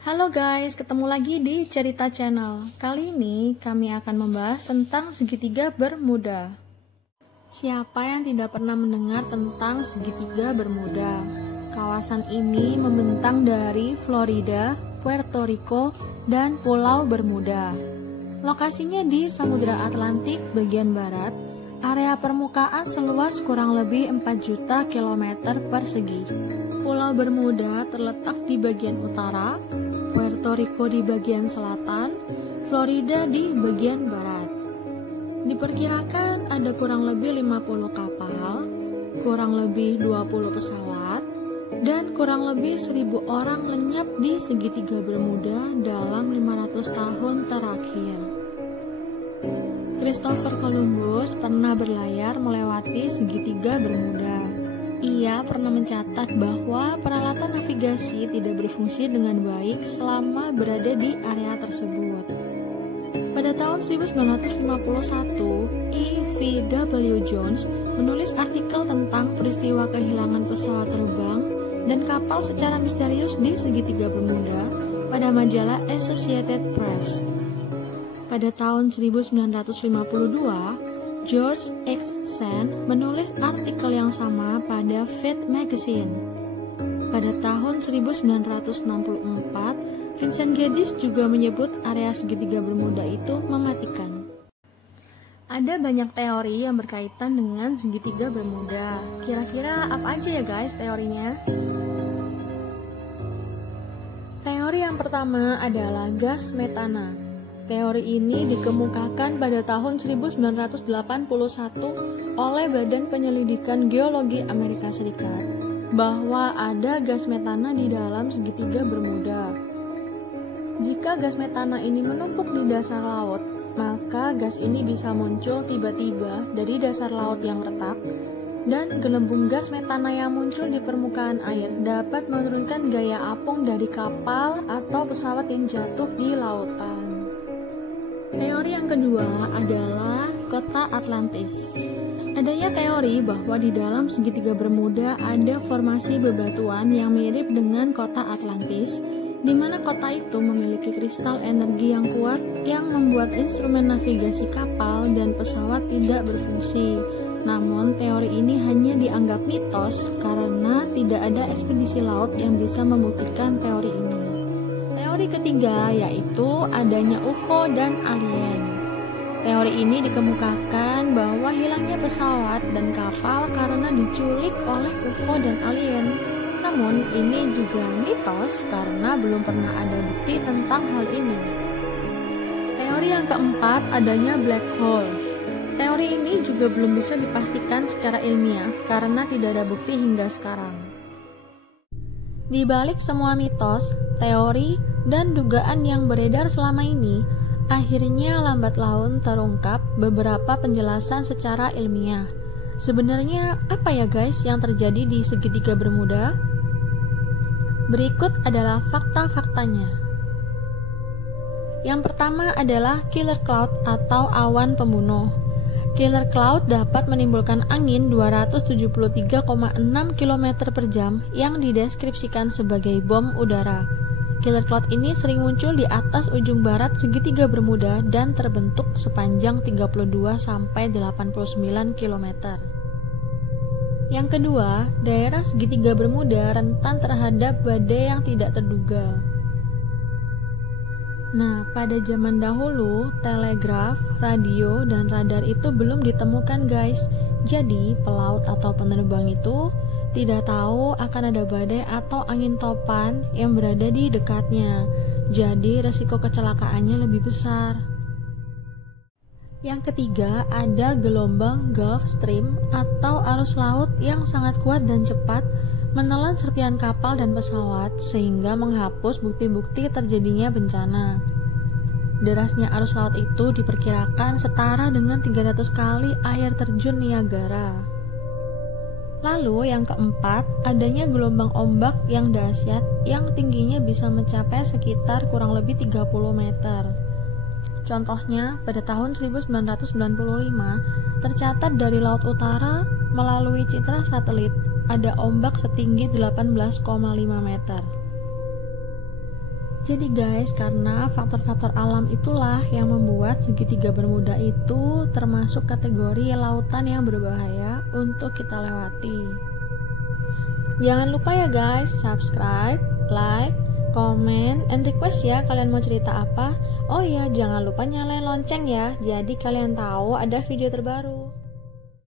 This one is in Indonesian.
Halo guys, ketemu lagi di Cerita Channel. Kali ini kami akan membahas tentang segitiga Bermuda. Siapa yang tidak pernah mendengar tentang segitiga Bermuda? Kawasan ini membentang dari Florida, Puerto Rico, dan Pulau Bermuda. Lokasinya di Samudra Atlantik bagian barat. Area permukaan seluas kurang lebih 4 juta kilometer persegi. Pulau Bermuda terletak di bagian utara, Puerto Rico di bagian selatan, Florida di bagian barat. Diperkirakan ada kurang lebih 50 kapal, kurang lebih 20 pesawat, dan kurang lebih 1.000 orang lenyap di segitiga Bermuda dalam 500 tahun terakhir. Christopher Columbus pernah berlayar melewati segitiga Bermuda. Ia pernah mencatat bahwa peralatan navigasi tidak berfungsi dengan baik selama berada di area tersebut. Pada tahun 1951, E.V.W. Jones menulis artikel tentang peristiwa kehilangan pesawat terbang dan kapal secara misterius di segitiga Bermuda pada majalah Associated Press. Pada tahun 1952, George X. Sand menulis artikel yang sama pada Fate Magazine. Pada tahun 1964, Vincent Geddes juga menyebut area segitiga Bermuda itu mematikan. Ada banyak teori yang berkaitan dengan segitiga Bermuda. Kira-kira apa aja ya guys teorinya? Teori yang pertama adalah gas metana. Teori ini dikemukakan pada tahun 1981 oleh Badan Penyelidikan Geologi Amerika Serikat bahwa ada gas metana di dalam segitiga Bermuda. Jika gas metana ini menumpuk di dasar laut, maka gas ini bisa muncul tiba-tiba dari dasar laut yang retak, dan gelembung gas metana yang muncul di permukaan air dapat menurunkan gaya apung dari kapal atau pesawat yang jatuh di lautan. Teori yang kedua adalah kota Atlantis. Adanya teori bahwa di dalam segitiga Bermuda ada formasi bebatuan yang mirip dengan kota Atlantis, di mana kota itu memiliki kristal energi yang kuat yang membuat instrumen navigasi kapal dan pesawat tidak berfungsi. Namun, teori ini hanya dianggap mitos karena tidak ada ekspedisi laut yang bisa membuktikan teori ini. Teori ketiga yaitu adanya UFO dan alien. Teori ini dikemukakan bahwa hilangnya pesawat dan kapal karena diculik oleh UFO dan alien. Namun ini juga mitos karena belum pernah ada bukti tentang hal ini. Teori yang keempat adanya black hole. Teori ini juga belum bisa dipastikan secara ilmiah karena tidak ada bukti hingga sekarang. Di balik semua mitos, teori, dan dugaan yang beredar selama ini, akhirnya lambat laun terungkap beberapa penjelasan secara ilmiah. Sebenarnya apa ya guys yang terjadi di segitiga Bermuda? Berikut adalah fakta-faktanya. Yang pertama adalah killer cloud atau awan pembunuh. Killer cloud dapat menimbulkan angin 273,6 km per jam yang dideskripsikan sebagai bom udara. Killer cloud ini sering muncul di atas ujung barat segitiga Bermuda dan terbentuk sepanjang 32-89 km. Yang kedua, daerah segitiga Bermuda rentan terhadap badai yang tidak terduga. Nah, pada zaman dahulu, telegraf, radio, dan radar itu belum ditemukan guys. Jadi, pelaut atau penerbang itu tidak tahu akan ada badai atau angin topan yang berada di dekatnya. Jadi, resiko kecelakaannya lebih besar. Yang ketiga, ada gelombang Gulf Stream atau arus laut yang sangat kuat dan cepat menelan serpihan kapal dan pesawat sehingga menghapus bukti-bukti terjadinya bencana. Derasnya arus laut itu diperkirakan setara dengan 300 kali air terjun Niagara. Lalu yang keempat, adanya gelombang ombak yang dahsyat yang tingginya bisa mencapai sekitar kurang lebih 30 meter. Contohnya, pada tahun 1995, tercatat dari Laut Utara melalui citra satelit ada ombak setinggi 18,5 meter. Jadi guys, karena faktor-faktor alam itulah yang membuat segitiga Bermuda itu termasuk kategori lautan yang berbahaya untuk kita lewati. Jangan lupa ya guys, subscribe, like, comment, and request ya kalian mau cerita apa. Oh iya, jangan lupa nyalain lonceng ya, jadi kalian tahu ada video terbaru.